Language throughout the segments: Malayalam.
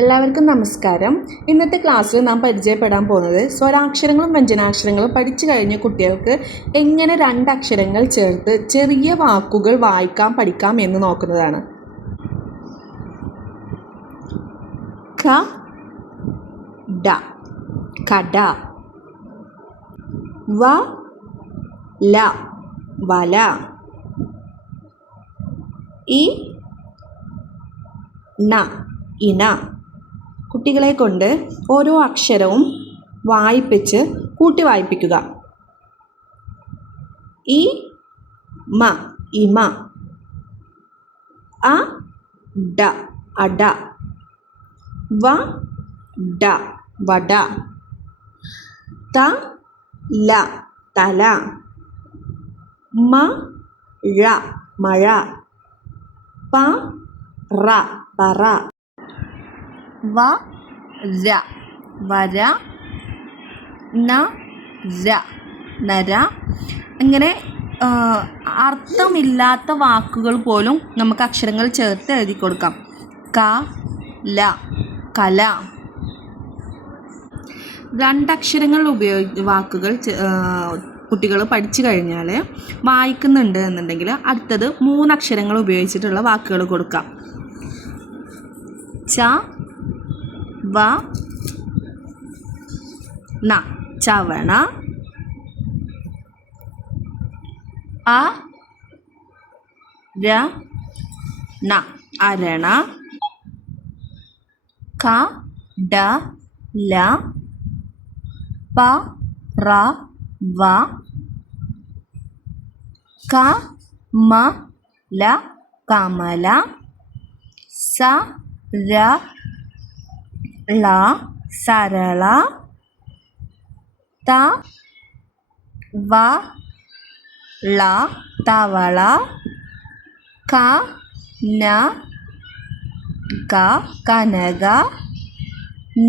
എല്ലാവർക്കും നമസ്കാരം. ഇന്നത്തെ ക്ലാസ്സിൽ നാം പരിചയപ്പെടാൻ പോകുന്നത് സ്വരാക്ഷരങ്ങളും വ്യഞ്ജനാക്ഷരങ്ങളും പഠിച്ചു കഴിഞ്ഞ കുട്ടികൾക്ക് എങ്ങനെ രണ്ടക്ഷരങ്ങൾ ചേർത്ത് ചെറിയ വാക്കുകൾ വായിക്കാൻ പഠിക്കാം എന്ന് നോക്കുന്നതാണ്. ക ഡ കട, വ ല വല, ഇ ന ഇന. കുട്ടികളെ കൊണ്ട് ഓരോ അക്ഷരവും വായിപ്പിച്ച് കൂട്ടി വായിപ്പിക്കുക. ഇ മ ഇമ, അ ഡ അട, വ ഡ വട, ത ല തല, മ ഴ മഴ, പ റ പറ, വ ര വര, ന ര നര. ഇങ്ങനെ അർത്ഥമില്ലാത്ത വാക്കുകൾ പോലും നമുക്ക് അക്ഷരങ്ങൾ ചേർത്ത് എഴുതി കൊടുക്കാം. ക ല കല. രണ്ടക്ഷരങ്ങൾ വാക്കുകൾ കുട്ടികൾ പഠിച്ചു കഴിഞ്ഞാൽ വായിക്കുന്നുണ്ട് എന്നുണ്ടെങ്കിൽ അടുത്തത് മൂന്നക്ഷരങ്ങൾ ഉപയോഗിച്ചിട്ടുള്ള വാക്കുകൾ കൊടുക്കാം. ച വ ന ചവണ, അ ര ന അരണ, ക ഡ ല പ റ വ, ക മ ല കമല, സ ര ള സരള, ത വ ള തവള, ക ന ഗ കനക,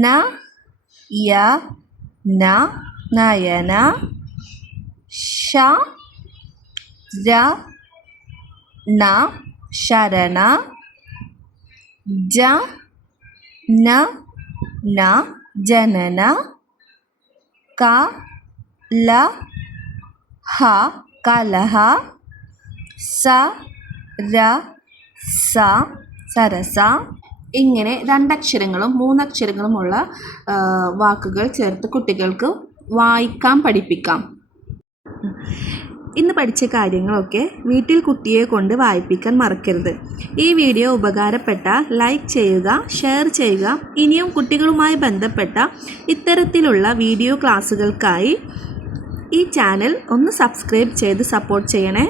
ന യ ന നയന, ശ ര ണ ശരണ, ജ ന ന ജനന, ക ല ഹ കലഹ, സ ര സ സരസ. ഇങ്ങനെ രണ്ടക്ഷരങ്ങളും മൂന്നക്ഷരങ്ങളുമുള്ള വാക്കുകൾ ചേർത്ത് കുട്ടികൾക്ക് വായിക്കാൻ പഠിപ്പിക്കാം. ഇന്ന് പഠിച്ച കാര്യങ്ങളൊക്കെ വീട്ടിൽ കുട്ടിയെ കൊണ്ട് വായിപ്പിക്കാൻ മറക്കരുത്. ഈ വീഡിയോ ഉപകാരപ്പെട്ടാൽ ലൈക്ക് ചെയ്യുക, ഷെയർ ചെയ്യുക. ഇനിയും കുട്ടികളുമായി ബന്ധപ്പെട്ട ഇത്തരത്തിലുള്ള വീഡിയോ ക്ലാസ്സുകൾക്കായി ഈ ചാനൽ ഒന്ന് സബ്സ്ക്രൈബ് ചെയ്ത് സപ്പോർട്ട് ചെയ്യണേ.